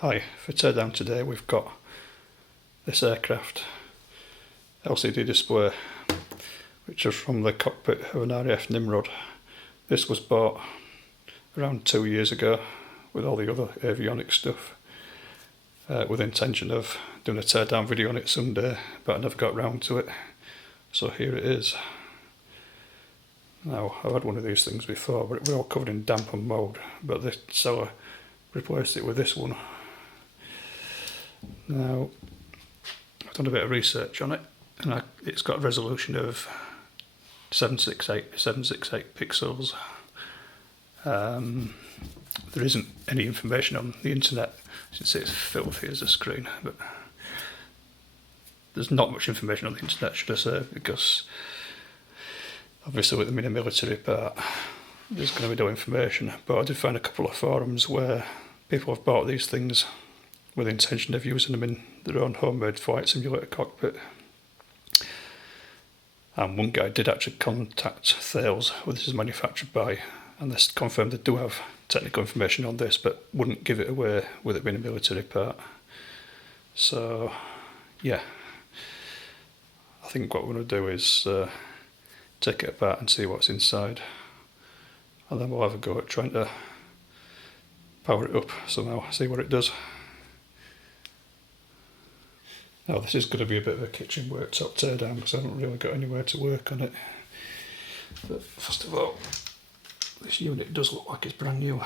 Hi, for teardown today we've got this aircraft LCD display which is from the cockpit of an RAF Nimrod. This was bought around 2 years ago with all the other avionics stuff with the intention of doing a teardown video on it someday, but I never got round to it, so here it is. Now, I've had one of these things before, but it was all covered in damp and mould, but the seller replaced it with this one. Now, I've done a bit of research on it, and it's got a resolution of 768 pixels. There isn't any information on the internet, since it's filthy as a screen, but there's not much information on the internet, should I say, because obviously with them in a military part there's going to be no information. But I did find a couple of forums where people have bought these things with the intention of using them in their own homemade flight simulator cockpit. And one guy did actually contact Thales, who this is manufactured by, and they confirmed they do have technical information on this, but wouldn't give it away with it being a military part. So yeah, I think what we're going to do is take it apart and see what's inside, and then we'll have a go at trying to power it up somehow, see what it does. Now, this is going to be a bit of a kitchen worktop teardown because I haven't really got anywhere to work on it. But first of all, this unit does look like it's brand new.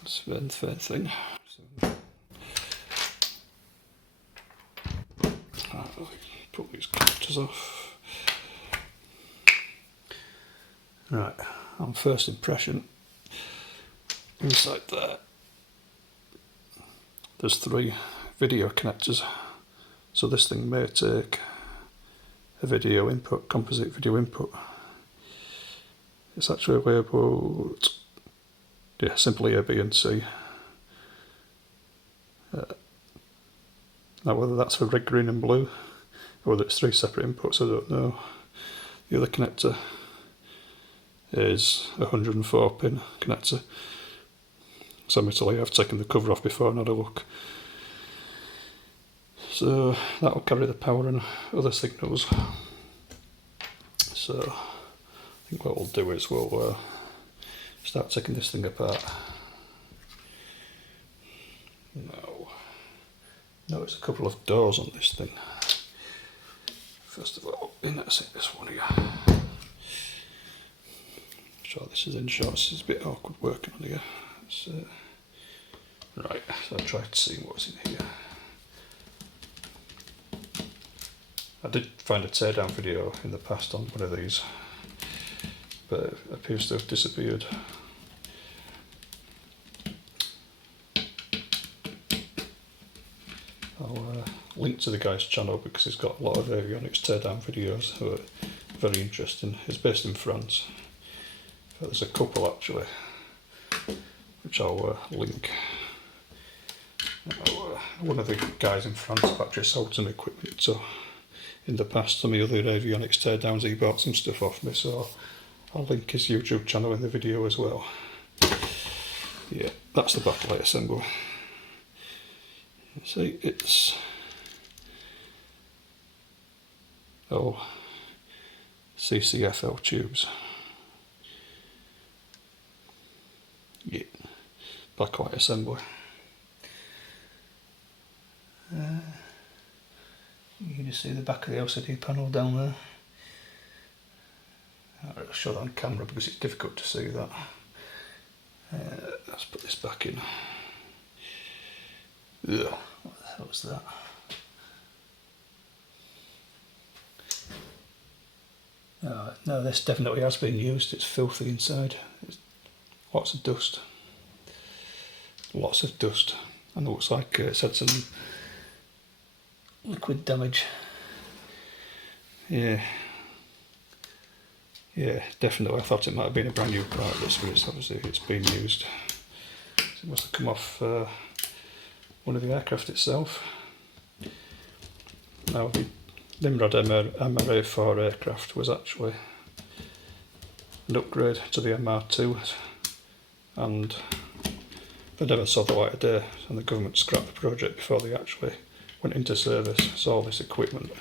That's the third thing. So, pull these connectors off. Right, on first impression, inside there, there's 3 video connectors. So this thing may take a video input, composite video input. It's actually labelled, yeah, simply A, B and C. Now whether that's for red, green and blue, or whether it's 3 separate inputs, I don't know. The other connector is a 104 pin connector. So admittedly I've taken the cover off before and had a look. So that will carry the power and other signals. So I think what we'll do is we'll start taking this thing apart. Now, notice a couple of doors on this thing. First of all, let's take this one here. Sure, this is in shot. This is a bit awkward working on here. Right, so I'll try to see what's in here. I did find a teardown video in the past on one of these, but it appears to have disappeared. I'll link to the guy's channel because he's got a lot of avionics teardown videos who are very interesting. He's based in France, but there's a couple actually, which I'll link. One of the guys in France actually sold some equipment, so in the past, some of the other avionics teardowns, he bought some stuff off me, so I'll link his YouTube channel in the video as well. Yeah, that's the backlight assembly. See, it's all CCFL tubes. Yeah, backlight assembly. You can just see the back of the LCD panel down there. I'll show that on camera because it's difficult to see that. Let's put this back in. Ugh, what the hell was that? No, this definitely has been used. It's filthy inside. It's lots of dust. Lots of dust. And it looks like it's had some liquid damage. Yeah, definitely. I thought it might have been a brand new part of this, but it's obviously it's been used. So it must have come off one of the aircraft itself. Now the Nimrod MRA4 aircraft was actually an upgrade to the MR2, and they never saw the light of day, and the government scrapped the project before they actually went into service. So all this equipment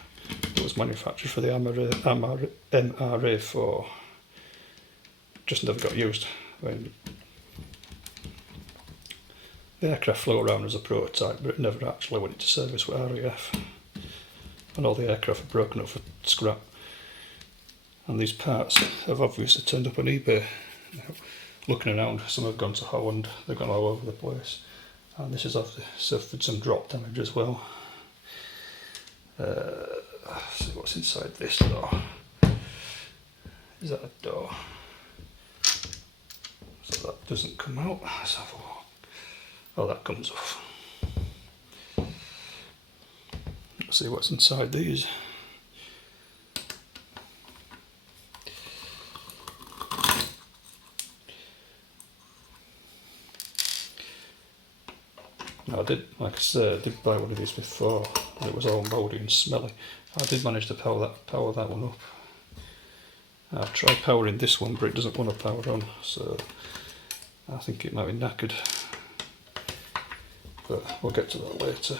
that was manufactured for the MRA4 just never got used. I mean, the aircraft flew around as a prototype, but it never actually went into service with RAF. And all the aircraft were broken up for scrap. And these parts have obviously turned up on eBay. Looking around, some have gone to Holland, they've gone all over the place. And this has suffered some drop damage as well. Let's see what's inside this door. Is that a door? So that doesn't come out. Let's have a look. Oh, that comes off. Let's see what's inside these. Now, I did, like I said, I did buy one of these before, and it was all mouldy and smelly. I did manage to power that one up. I've tried powering this one, but it doesn't want to power on, so I think it might be knackered. But we'll get to that later.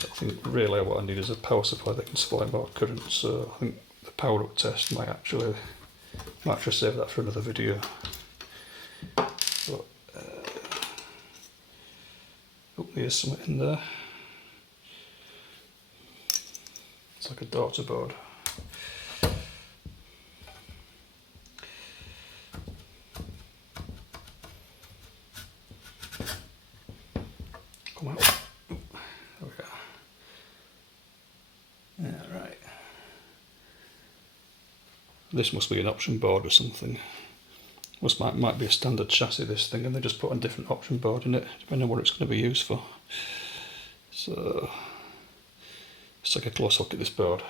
I think really what I need is a power supply that can supply more current, so I think the power up test might actually save that for another video. But, oh, there's something in there. It's like a daughter board. Come out. There we go. Yeah, right. This must be an option board or something. This might be a standard chassis, this thing, and they just put a different option board in it, depending on what it's going to be used for. So, let's take a close look at this board.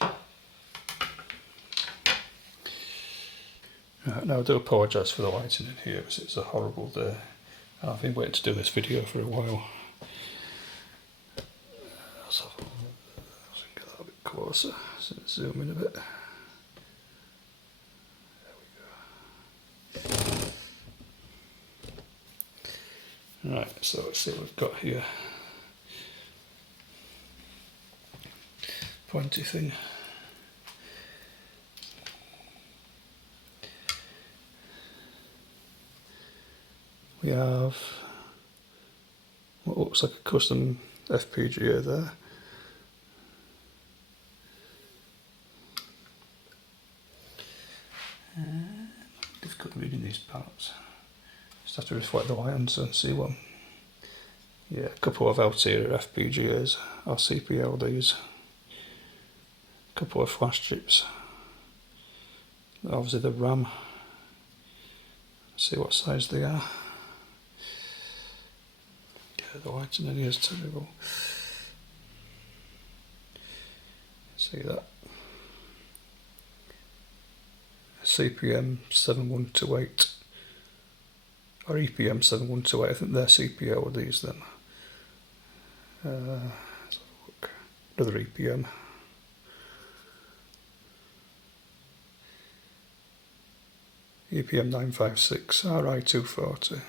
Right, now I do apologise for the lighting in here, because it's a horrible day. I've been waiting to do this video for a while. Let's get that a bit closer, so let's zoom in a bit. Right, so let's see what we've got here. Pointy thing. We have what looks like a custom FPGA there. Difficult reading these parts. Just have to reflect the light on so and see one. Yeah, a couple of Altiera FPGAs or CPLDs. A couple of flash chips. Obviously the RAM. See what size they are. Yeah, the lighting in here is terrible. See that? CPM 7128 or EPM 7128, I think they're CPLDs then. Let's have a look. Another EPM. EPM 956 RI240.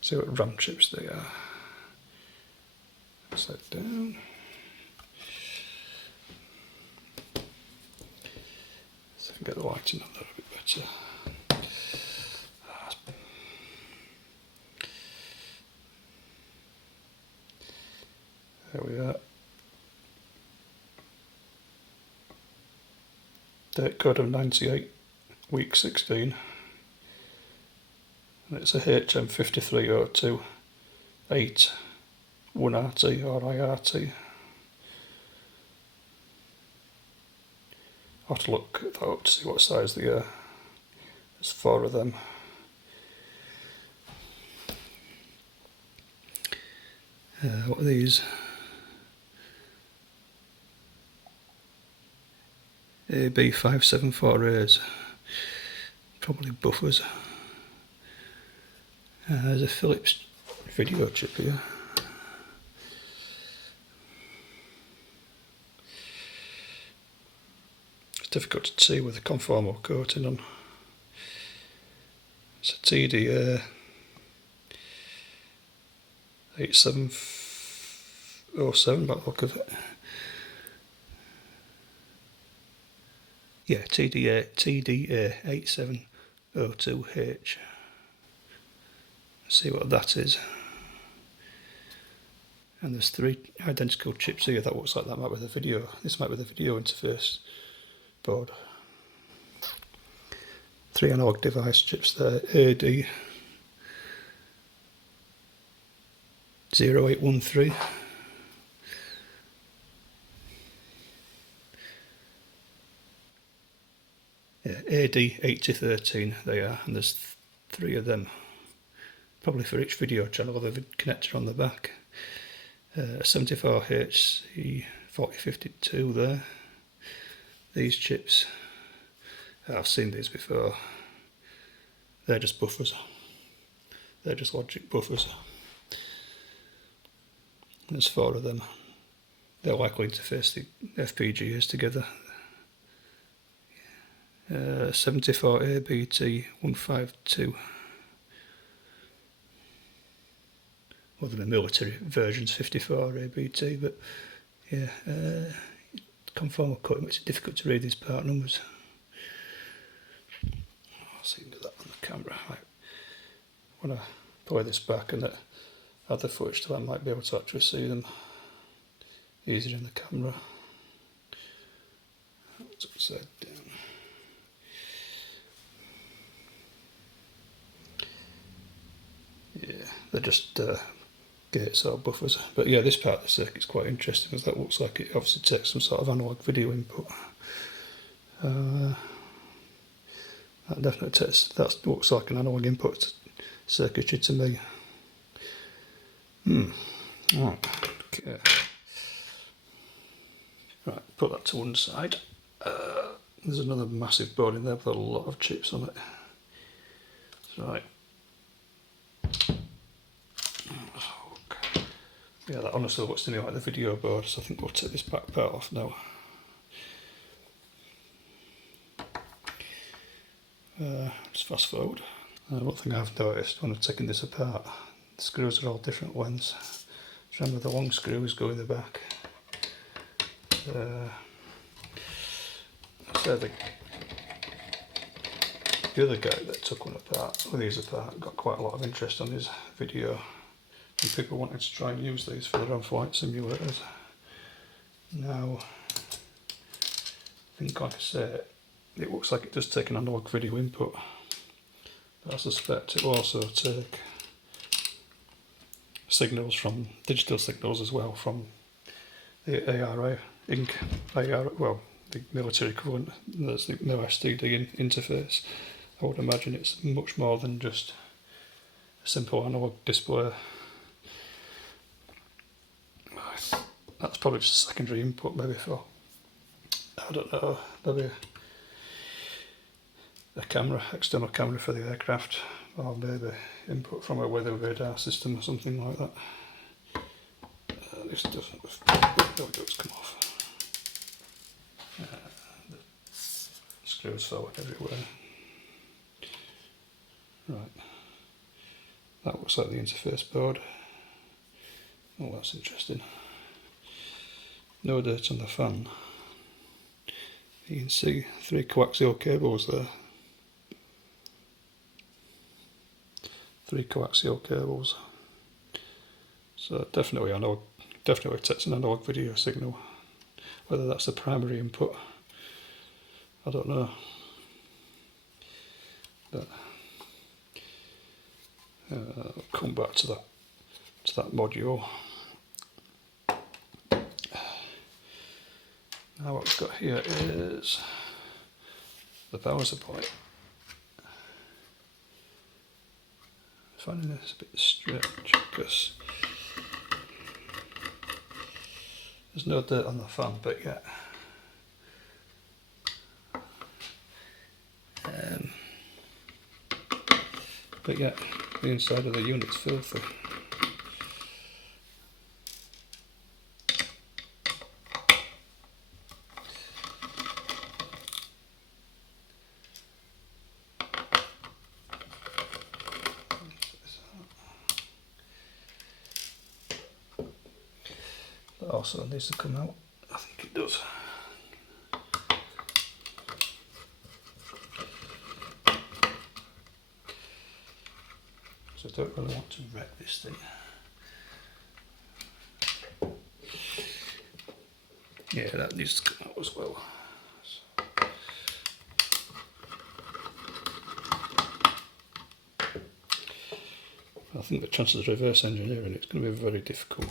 See what RAM chips they are. Set down. So I can get the lighting on there a bit better. There we are. Date code of 98, week 16. And it's a HM5302 8 1RT or IRT. I'll have to look that up to see what size they are. There's 4 of them. What are these? AB574As. Probably buffers. There's a Philips video chip here. difficult to see with the conformal coating on. It's a TDA 8707 by the look of it. Yeah, TDA 8702H. See what that is. And there's 3 identical chips here. That looks like that might be the video. This might be the video interface board. 3 analog device chips there. AD 0813. Yeah, AD 8013 they are, and there's 3 of them. Probably for each video channel, the connector on the back. 74HC 4052 there. These chips, I've seen these before. They're just buffers. They're just logic buffers. There's 4 of them. They'll likely interface the FPGAs together. 74ABT152. Well, the military version's 54 ABT, but yeah, conformal cutting makes it difficult to read these part numbers. I'll see you do that on the camera. When I play this back and add the footage to that, I might be able to actually see them easier in the camera. That's upside down. Yeah, they're just gates or buffers. But yeah, this part of the circuit's quite interesting because that looks like it obviously takes some sort of analog video input. That definitely takes, that looks like an analog input circuitry to me. Right, okay. Right, put that to one side. There's another massive board in there with a lot of chips on it. Right. Yeah, that honestly looks to me like the video board, so I think we'll take this back part off now. Just fast forward. One thing I've noticed when I've taken this apart, the screws are all different lengths. Remember the long screws go in the back. So the other guy that took one apart, or these apart, got quite a lot of interest on his video. And people wanted to try and use these for their own flight simulators. Now, I think, like I say, it looks like it does take an analog video input, but I suspect it will also take signals from, digital signals as well, from the ARINC, well, the military equivalent, that's the MFD interface. I would imagine it's much more than just a simple analog display. That's probably just a secondary input, maybe for, I don't know, maybe a camera, external camera for the aircraft, or maybe input from a weather radar system or something like that. This doesn't, there we go, it's come off. The screws fell everywhere. Right, that looks like the interface board. Oh, that's interesting. No dirt on the fan. You can see 3 coaxial cables there. 3 coaxial cables. So definitely takes an analog video signal. Whether that's the primary input, I don't know. But I'll come back to that module. Now what we've got here is the power supply. Finding this a bit strange because there's no dirt on the fan, but yeah. But yeah, the inside of the unit's filthy. also needs to come out. I think it does. So I don't really want to wreck this thing. Yeah, that needs to come out as well. I think the chances of reverse engineering it's going to be very difficult.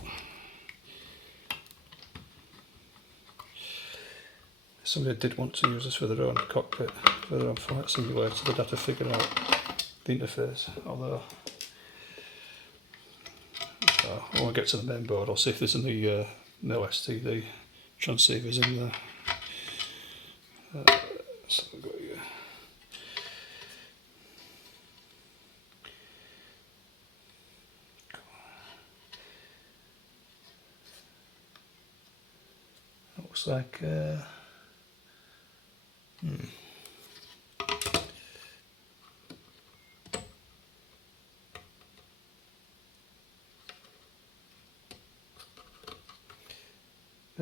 Somebody did want to use this for their own cockpit, for their own flight simulator, they'd have to figure out the interface, although I want to get to the main board. I'll see if there's any MILSTD transceivers in there. So we've got here. Looks like a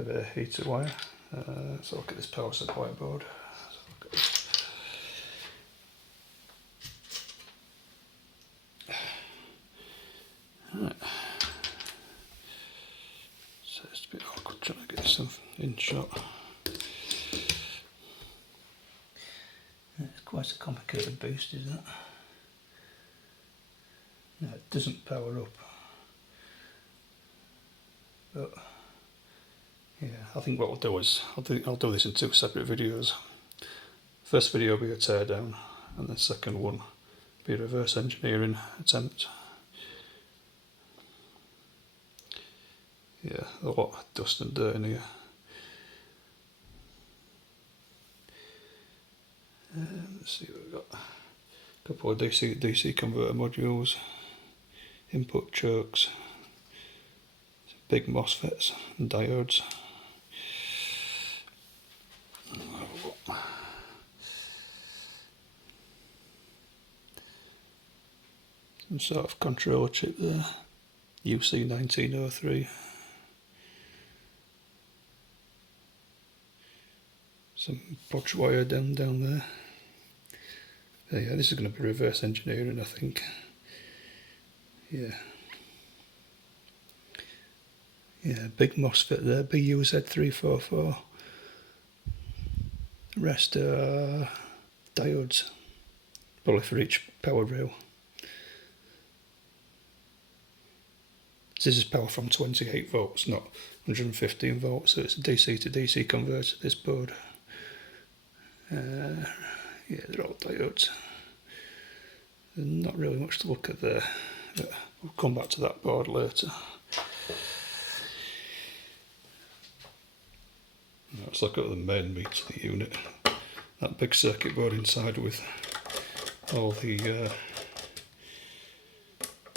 bit of heater wire. So look at this power supply board. Right. So it's a bit awkward trying to get this in shot. It's quite a complicated beast, isn't it? No, it doesn't power up. But yeah, I think what we'll do is I'll do this in two separate videos. First video will be a teardown, and the second one will be a reverse engineering attempt. Yeah, a lot of dust and dirt in here. Let's see what we've got. A couple of DC converter modules, input chokes, big MOSFETs and diodes. Some sort of controller chip there, UC1903. Some bodge wire down there. Yeah, this is going to be reverse engineering, I think. Yeah. Yeah, big MOSFET there, BUZ344. Rest are diodes, probably for each power rail. This is power from 28 volts, not 115 volts, so it's a DC to DC converter, this board. Yeah, they're all diodes. There's not really much to look at there, but we'll come back to that board later. Let's look at the main meat of the unit. That big circuit board inside with all the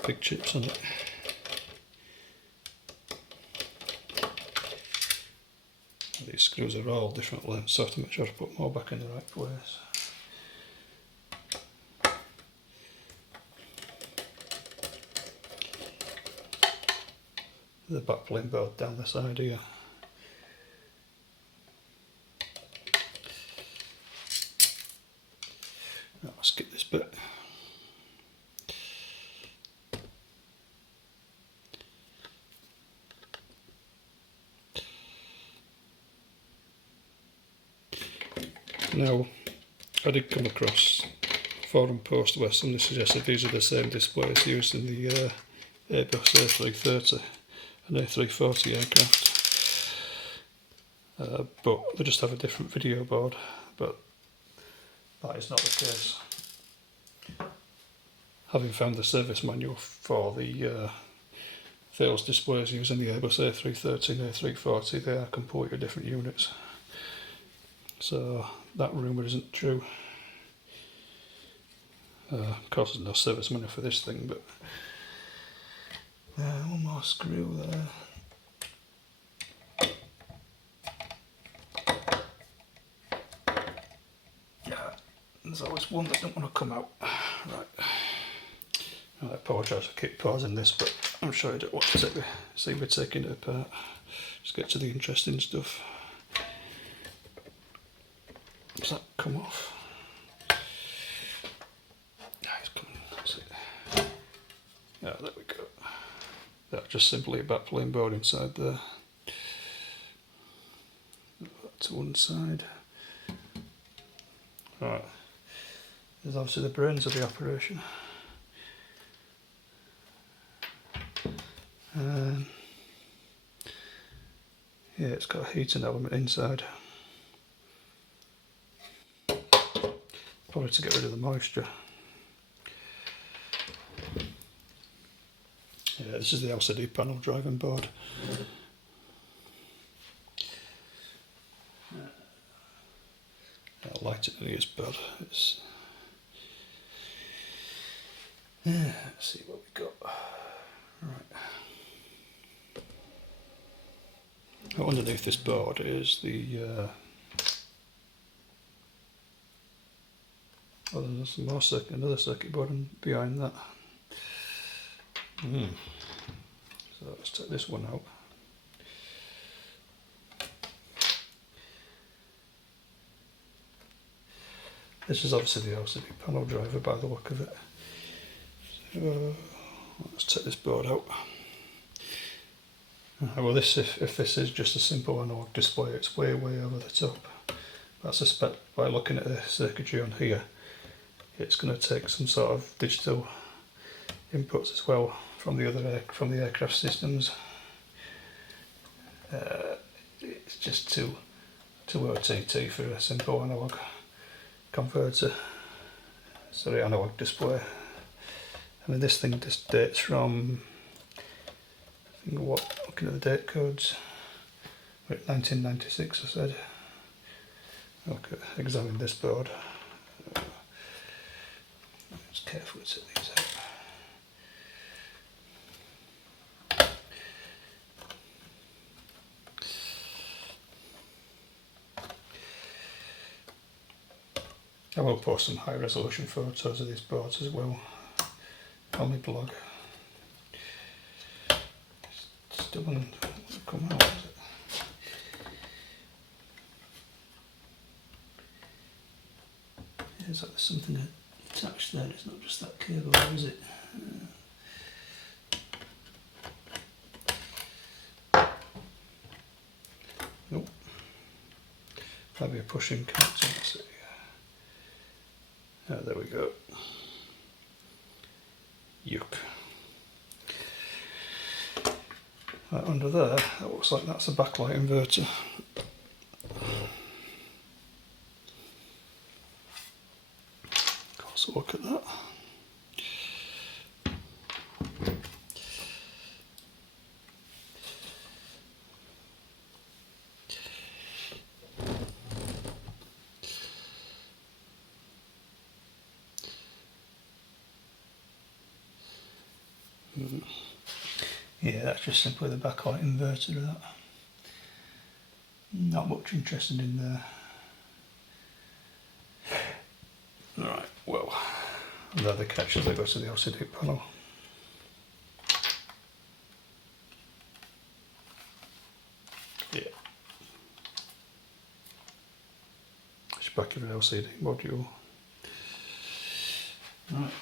big chips on it. These screws are all different lengths, so I have to make sure I put more back in the right place. The backplane board down the side here. I'll skip this bit. Now, I did come across forum post where somebody suggested these are the same displays used in the Airbus A330 and A340 aircraft, but they just have a different video board, but that is not the case. Having found the service manual for the fails displays used in the Airbus A330 and A340, they are completely different units. So that rumour isn't true. Of course there's no service manual for this thing, but one more screw there. Yeah, there's always one that don't want to come out. Right. I apologise for keep pausing this, but I'm sure you don't want to see me taking it apart. Let's get to the interesting stuff. Does that come off? Yeah, it's coming. That's it. Yeah, there we go. That's just simply a backplane board inside there. That to one side. Right. There's obviously the brains of the operation. Yeah, it's got a heating element inside. Probably to get rid of the moisture. Yeah, this is the LCD panel driving board. That lighting in here is bad. It's let's see what we've got. Right. Underneath this board is the there's some more another circuit board behind that. So let's take this one out. This is obviously the LCD panel driver by the look of it. So let's take this board out. Well, this if this is just a simple analog display, it's way over the top. But I suspect by looking at the circuitry on here, it's going to take some sort of digital inputs as well from the aircraft systems. It's just too OTT for a simple analog converter. Sorry, analog display. I mean, this thing just dates from, looking at the date codes, 1996 I said. Okay, examine this board. Just carefully set these out. I will post some high resolution photos of these boards as well on my blog. Still won't come out, is it? Yeah, is that something attached there? It's not just that cable, is it? Nope. Probably a pushing connector. Let's see. Oh, there we go. Yuck. Right, under there, that looks like that's a backlight inverter. Close look at that. Yeah, that's just simply the backlight inverter of that. Not much interested in there. Right, well, they're the connections that go to the LCD panel. Yeah. It's back in an LCD module. Right.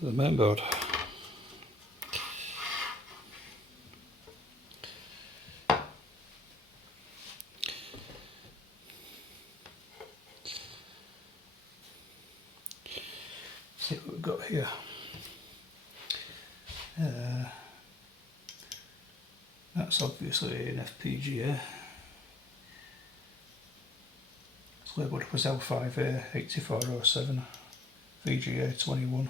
The main board. See what we've got here. That's obviously an FPGA. It's labelled as L5A8407 VGA21.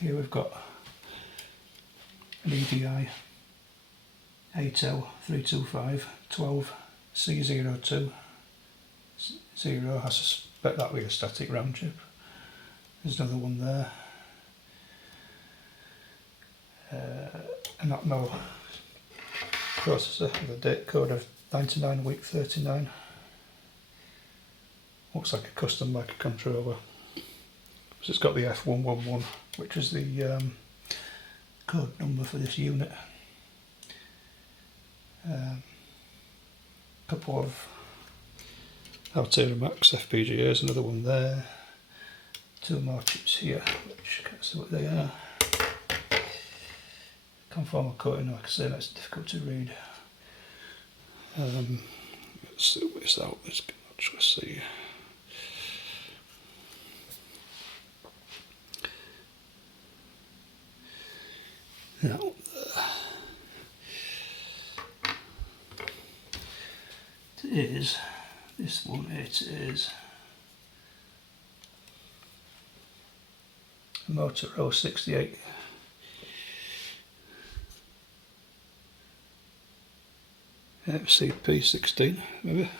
Here we've got an EDI 8L32512C02 0. I suspect that will be a static round chip. There's another one there. An Atmel processor with a date code of 99 week 39. Looks like a custom microcontroller. So it's got the F111, which is the code number for this unit. Couple of Avionics FPGAs, another one there. Two more chips here, which I can't see what they are. Conformal coating, like I say, that's difficult to read. Let's see what it's out. Let's actually see. Now, it is this one. It is a Motorola 68. CP16, maybe.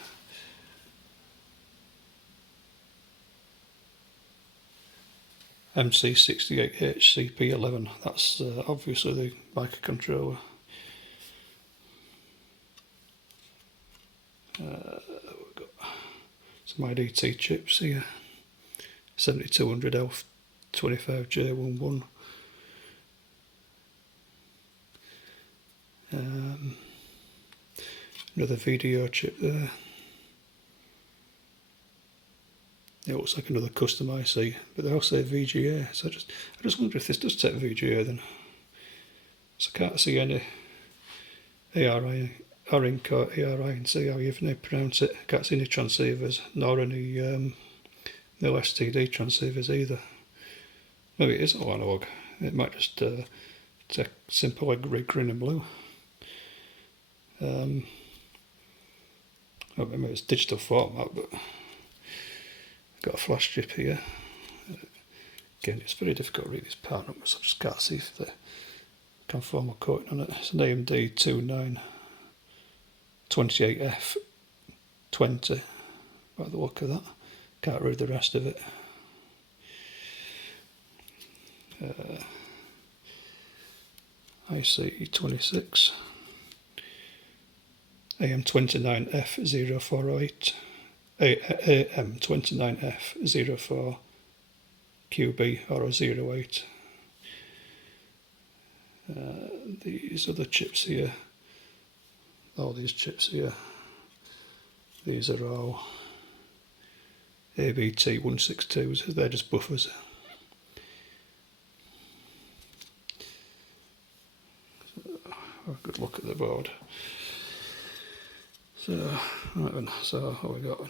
MC68HCP11. That's obviously the microcontroller. We've got some IDT chips here. 7200L25J11. Another video chip there. It looks like another custom IC, but they all say VGA. So I just wonder if this does take VGA then. So I can't see any ARINC or ARINC, how you even pronounce it. I can't see any transceivers, nor any MILSTD transceivers either. Maybe it is all analog. It might just take simple like red, green and blue. I mean, it's digital format, but I've got a flash chip here. Again, it's very difficult to read these part numbers. I just can't see if the conformal coating on it. It's an AMD 2928F20 by the look of that. Can't read the rest of it. IC26 AM29F0408 AM29F04QB or 08. These other chips here, all these chips here, these are all ABT162s, they're just buffers. A good look at the board. So, right then, so what we got?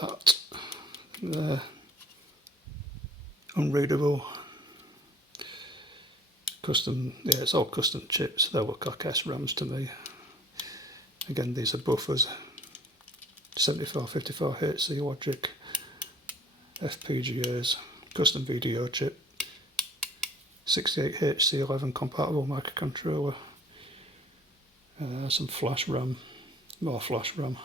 That there, unreadable, custom, yeah, it's all custom chips. They look like SRAMs to me. Again, these are buffers, 7454 HC logic, FPGAs, custom video chip, 68HC11 compatible microcontroller, some flash RAM, more flash RAM,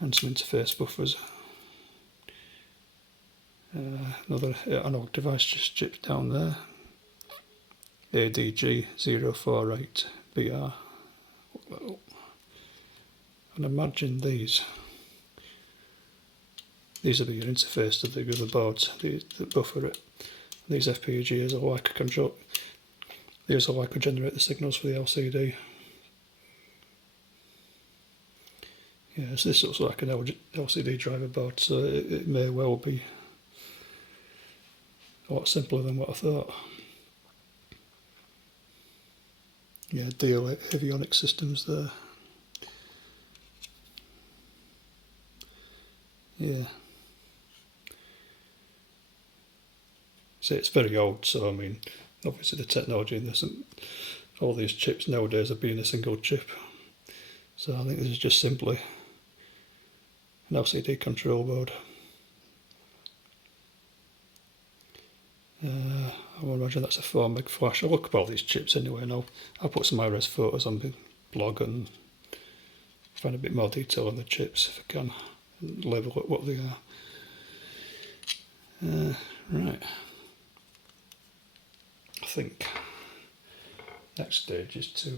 and some interface buffers. Another analog device just chipped down there, ADG048BR. And imagine these are the interface to the other boards that buffer it. These FPGAs are like a control. These are like to generate the signals for the LCD. Yeah, so this looks like an LCD driver board, so it may well be a lot simpler than what I thought. Yeah, DO Avionics systems there. Yeah. So it's very old, so I mean, obviously the technology in this and all these chips nowadays are being a single chip. So I think this is just simply an LCD control board. I would imagine that's a 4 meg flash. I'll look up all these chips anyway, and I'll put some IRS photos on the blog and find a bit more detail on the chips if I can, and label it what they are. Right. I think next stage is to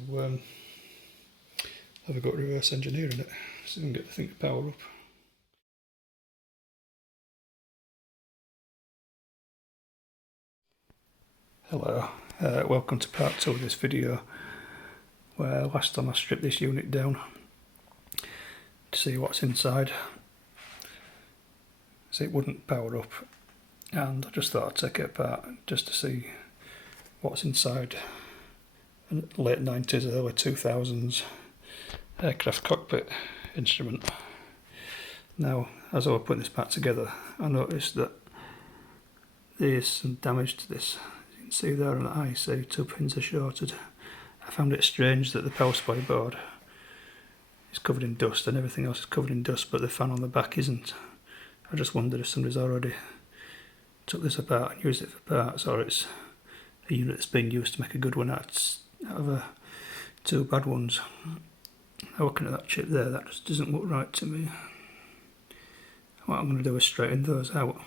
have a go at reverse engineering it, so we can get the thing to power up. Hello, welcome to part 2 of this video, where last time I stripped this unit down to see what's inside. So it wouldn't power up, and I just thought I'd take it apart just to see what's inside a late 90s, early 2000s aircraft cockpit instrument. Now, as I was putting this back together, I noticed that there's some damage to this. You can see there on the IC, 2 pins are shorted. I found it strange that the power supply board is covered in dust and everything else is covered in dust, but the fan on the back isn't. I just wondered if somebody's already took this apart and used it for parts, or it's a unit that's been used to make a good one out of 2 bad ones. Now, looking at that chip there, that just doesn't look right to me. What I'm going to do is straighten those out.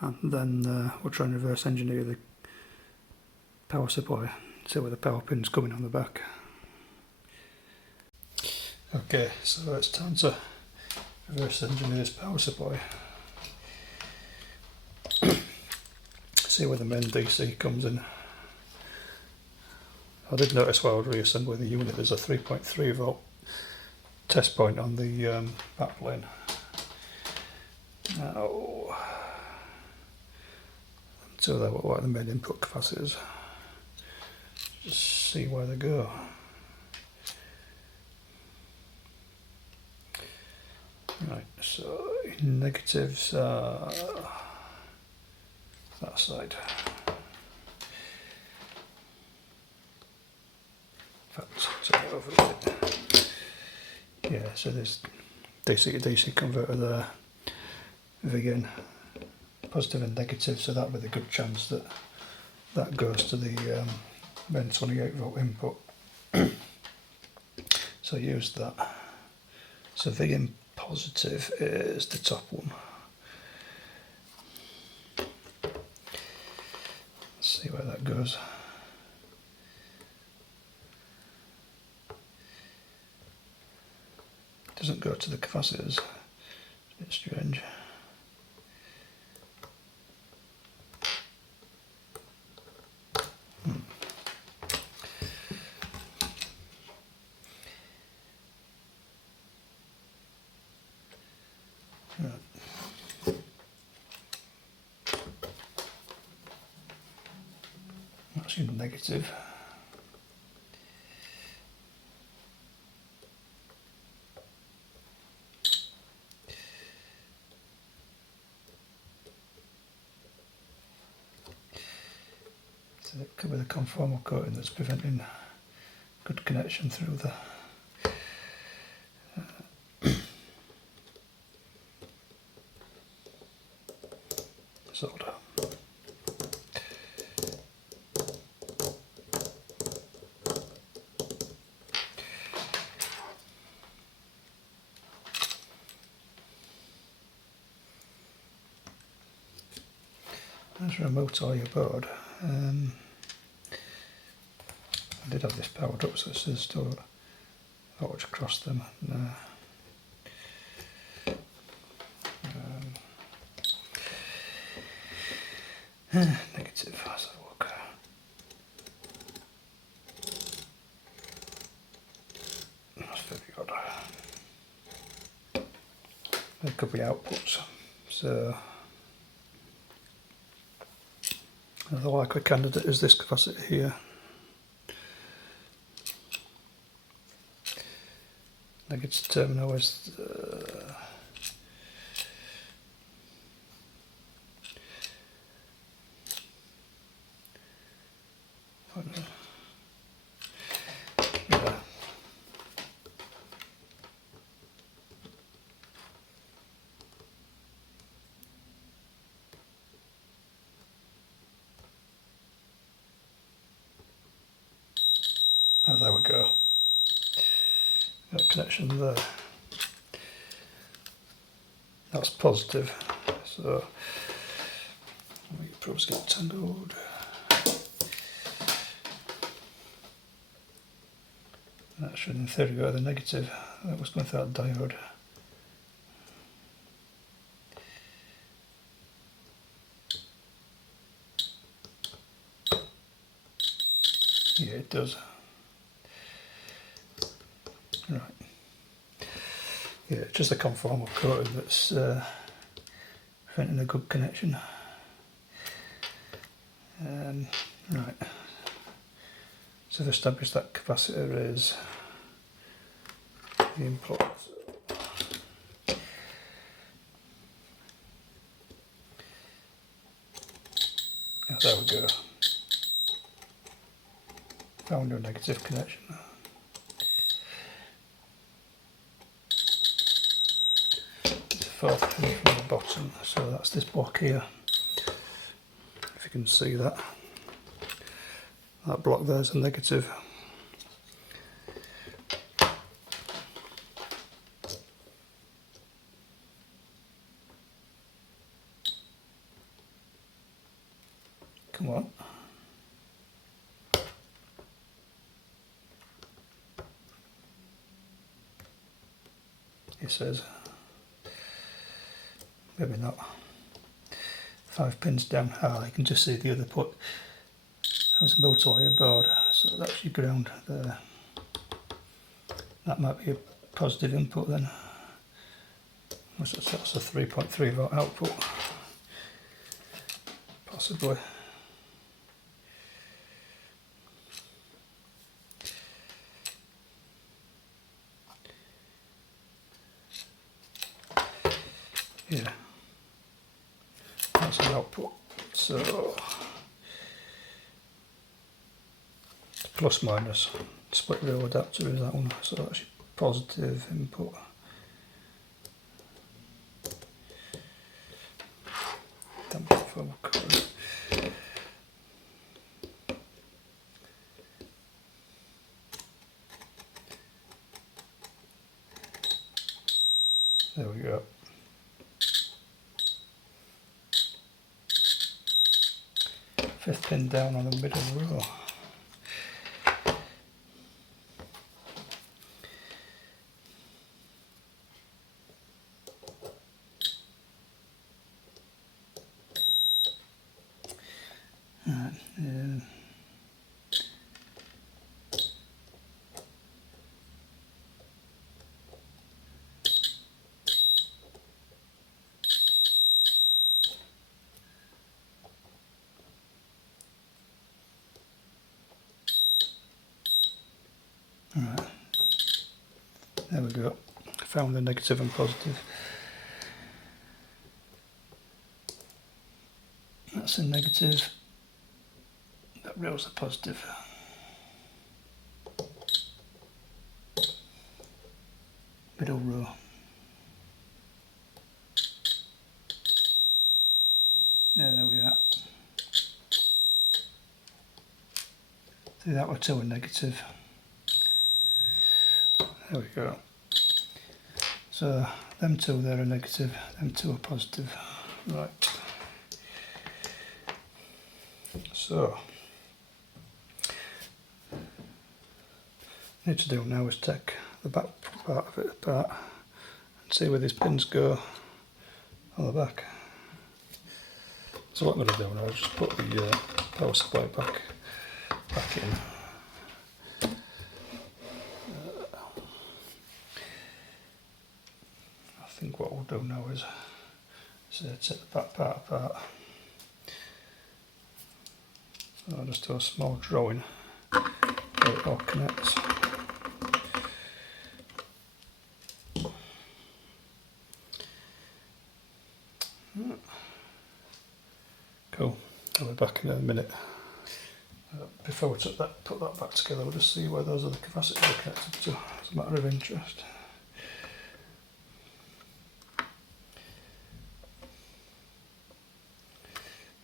And then we'll try and reverse engineer the power supply, see where the power pin's coming on the back. Okay, so it's time to reverse engineer this power supply. See where the main DC comes in. I did notice while I was reassembling the unit there's a 3.3 volt test point on the back plane. Now, so that look like the main input capacitors. Just see where they go. Right, so negatives are that side. In fact, turn it over a bit. Yeah, so there's DC to DC converter there. Again, positive and negative, so that with a good chance that that goes to the main 28 volt input. So use that. So VN positive is the top one. Let's see where that goes. It doesn't go to the capacitors. It's a bit strange. That's your negative. So it could be the conformal coating that's preventing good connection through the solder. Let's remote all your board. I did have this powered up, so it says still voltage across them. Negative, let's have a look. That's very odd. There could be outputs, so the likely candidate is this capacitor here. Negative terminal is yeah. Oh, there we go. Got a connection there. That's positive, so let me probes get tangled. That should in theory go to the negative. That was going through that diode. Yeah, it does. Right. Yeah, it's just a conformal coating that's preventing a good connection. Right. So I've established that capacitor is the input. Oh, there we go. Found a negative connection. It's a fourth pin from the bottom, so that's this block here. If you can see that. That block there is a negative. Come on. It says. Maybe not. 5 pins down. Ah, you can just see the other put. That was a multi-wire board, so that's your ground there. That might be a positive input then. That's a 3.3 volt output. Possibly. Yeah. That's an output. So plus minus split rail adapter is that one, so that's your positive input. There we go. Fifth pin down on the middle row. Right, there we go. Found the negative and positive. That's a negative. That rail's a positive. Middle row. There we are. See, that were two a negative. There we go. So them two there are negative, them two are positive. Right. So what I need to do now is take the back part of it apart and see where these pins go on the back. So what I'm going to do now is just put the power supply back in. I think what we'll do now is take the back part apart. So I'll just do a small drawing where it all connects. Cool, I'll be back in a minute. Before we put that back together, we'll just see where those other capacitors are connected to, as a matter of interest.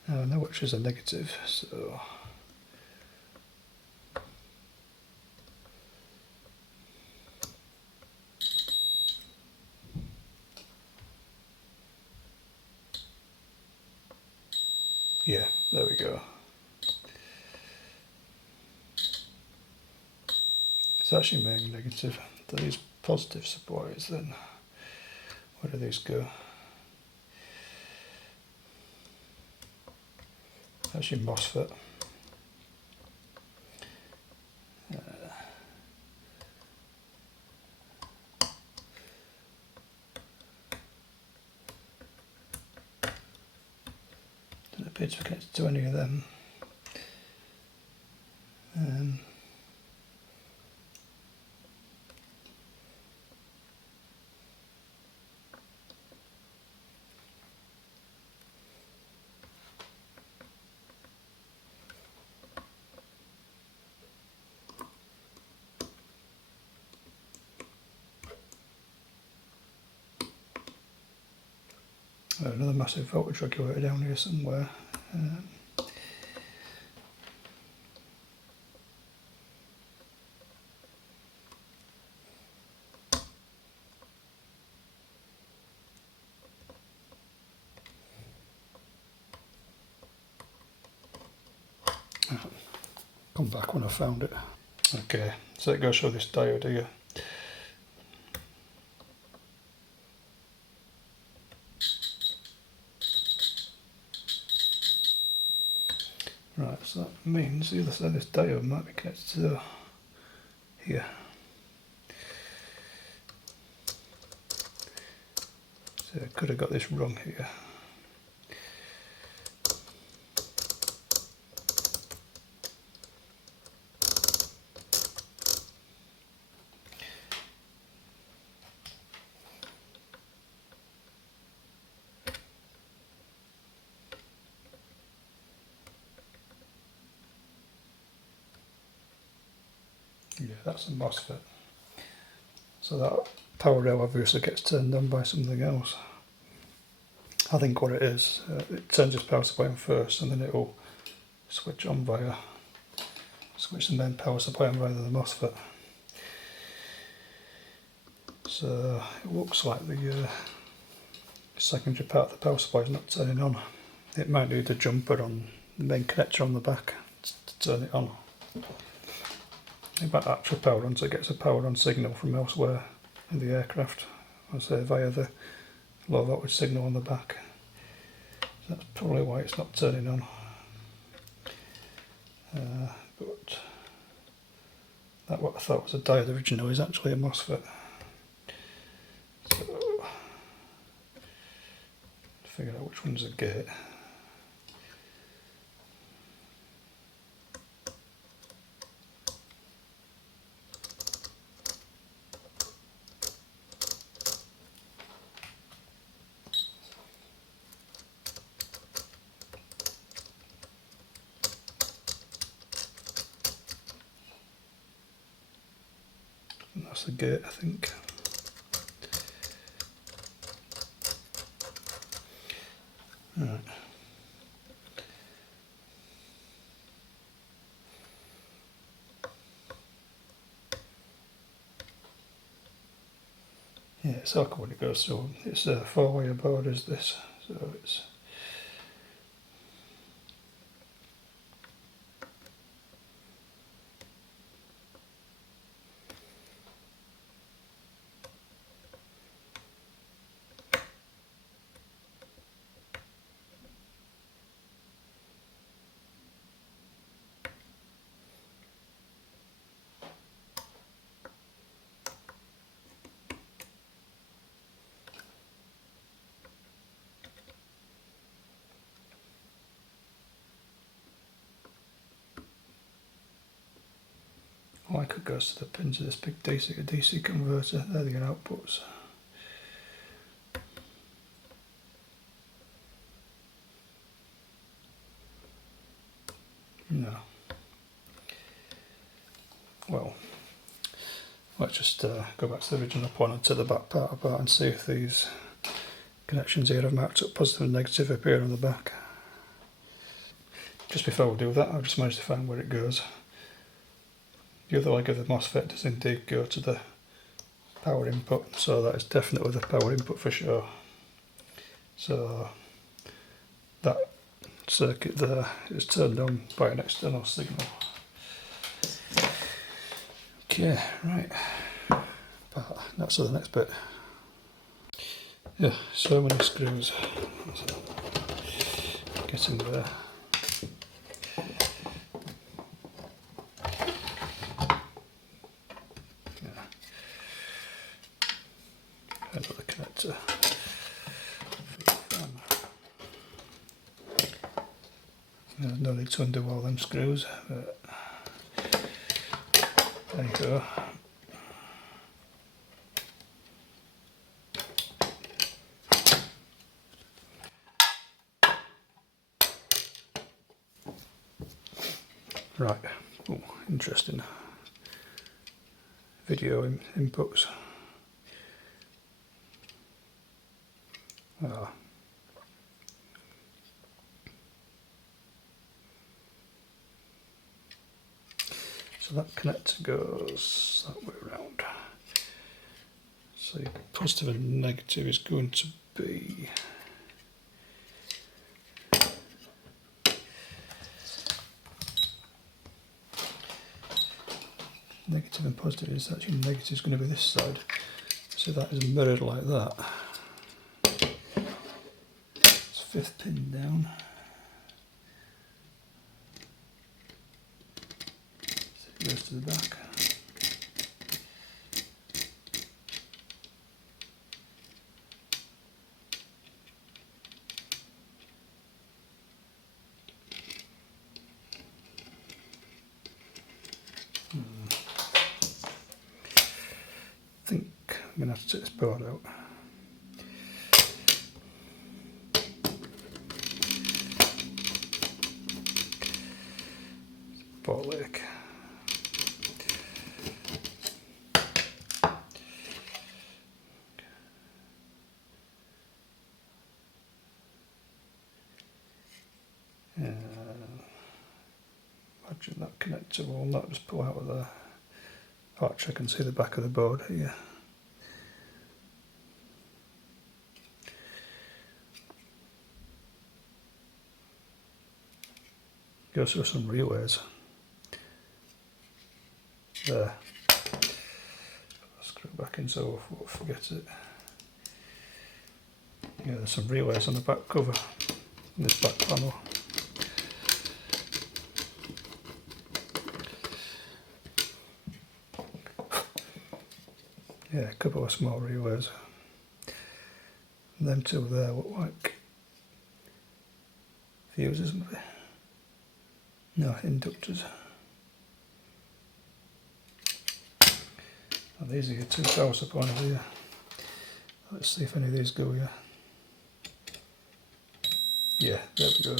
Now I know which is a negative, so yeah, there we go. It's actually main negative. These positive supplies then, where do these go? Actually MOSFET. appear to be connected to any of them. Another massive voltage regulator down here somewhere. Come back when I found it. Okay, so it goes through this diode here. Right, so that means the other side of this diode might be connected to here. So I could have got this wrong here. Yeah, that's a MOSFET. So that power rail obviously gets turned on by something else. I think what it is, it turns its power supply on first and then it will switch on via, switch the main power supply on via the MOSFET. So it looks like the secondary part of the power supply is not turning on. It might need a jumper on the main connector on the back to turn it on. It might actually power on, so it gets a power on signal from elsewhere in the aircraft, I say via the low voltage signal on the back. So that's probably why it's not turning on. But that what I thought was a diode originally is actually a MOSFET. So figure out which one's a gate. And that's the gate, I think. Right. Yeah, it's like when it goes through. It's a 4-wire board, is this? So it's I could go to the pins of this big DC to DC converter. They're the outputs. No. Well, let's just go back to the original point and to the back part apart and see if these connections here have marked up positive and negative appear on the back. Just before we do that, I've just managed to find where it goes. The other leg of the MOSFET does indeed go to the power input, so that is definitely the power input for sure. So that circuit there is turned on by an external signal. Okay, right. That's the next bit. Yeah, so many screws. Get in there. Another connector. There's no need to undo all them screws, but there you go. Right, oh, interesting video inputs. Ah. So that connector goes that way around. So your positive and negative is going to be negative and positive is actually negative is going to be this side. So that is mirrored like that. It's 5th pin down. So it goes to the back. I think I'm going to have to take this board out. Ball lake. Imagine that connector will not just pull out of there. Actually, I can see the back of the board here. Goes through some relays. There. Screw it back in so I won't forget it. Yeah, there's some relays on the back cover, in this back panel. Yeah, a couple of small relays. And them two there look like fuses maybe. No, inductors. And these are your two power supplies here. Let's see if any of these go here. Yeah, there we go.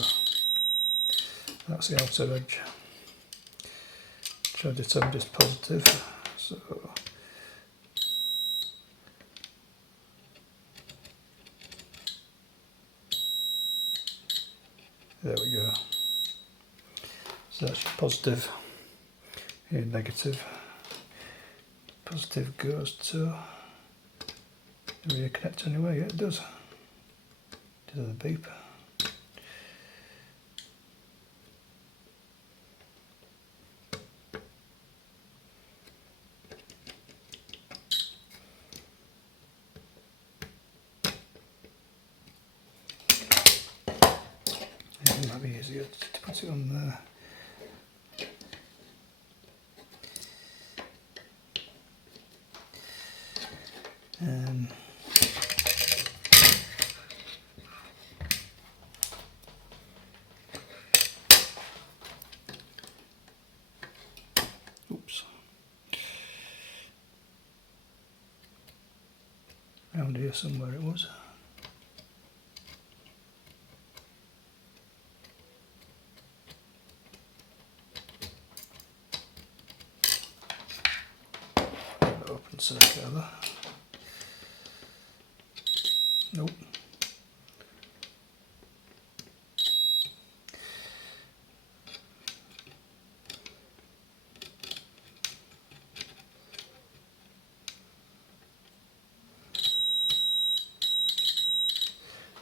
That's the outer edge. Which I determined is positive. So there we go. So that's your positive, your negative. Positive goes to the rear connector anyway, yeah it does. To the beep. It might be easier to put it on there. Oops. Around here somewhere it was. Open circuit there. Nope.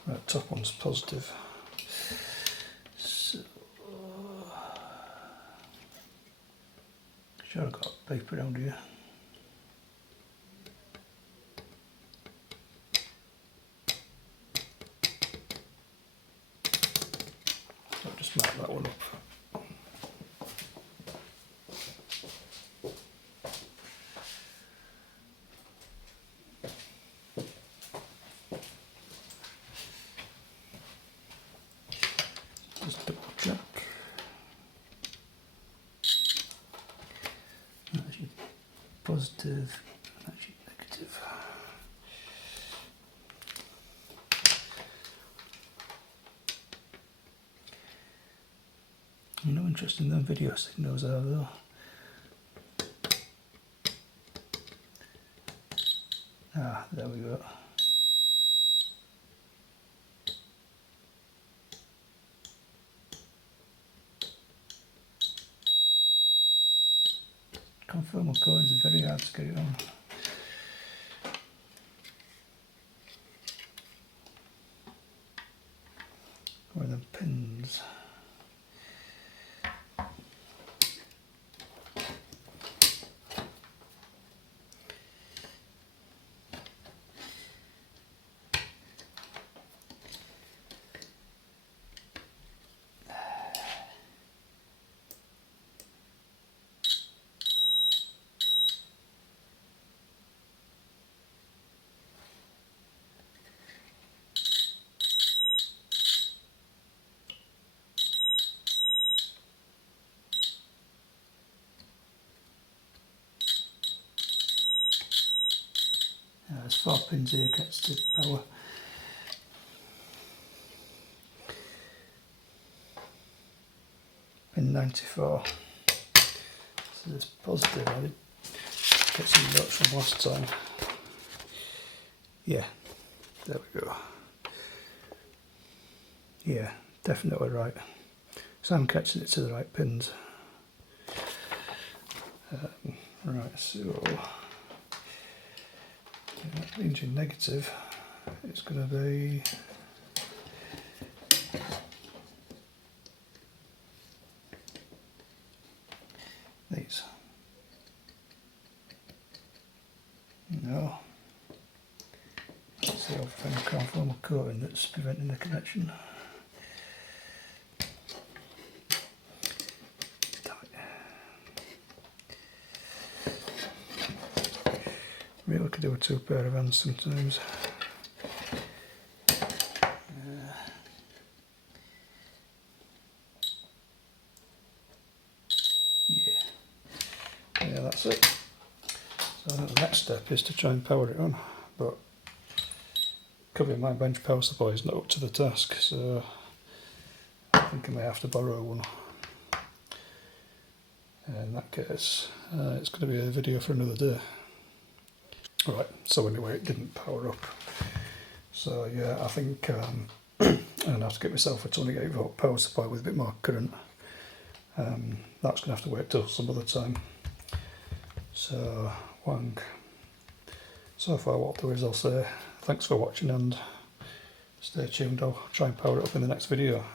Right, top one's positive. So, sure I've got paper around here. I'll just mark that one up. Just double check. positive, actually negative. You know, interesting them video signals are though. Ah, there we go. Conformal codes are very hard to get it on. Where are the pins? There's 4 pins here, gets to power. Pin 94. So it's positive. I did get some notes from last time. Yeah, there we go. Yeah, definitely right. So I'm catching it to the right pins. Right, so that means in negative, it's going to be these. No. Let's see if I find a conformal coating that's preventing the connection. Really could do with 2 pair of hands sometimes. Yeah, that's it. So the next step is to try and power it on, but covering my bench power supply is not up to the task, so I think I may have to borrow one. In that case, it's going to be a video for another day. Right, so anyway, it didn't power up. So yeah, I think I'm going to have to get myself a 28 volt power supply with a bit more current. That's going to have to wait till some other time. So, Wang. So far what I'll do is I'll say thanks for watching and stay tuned. I'll try and power it up in the next video.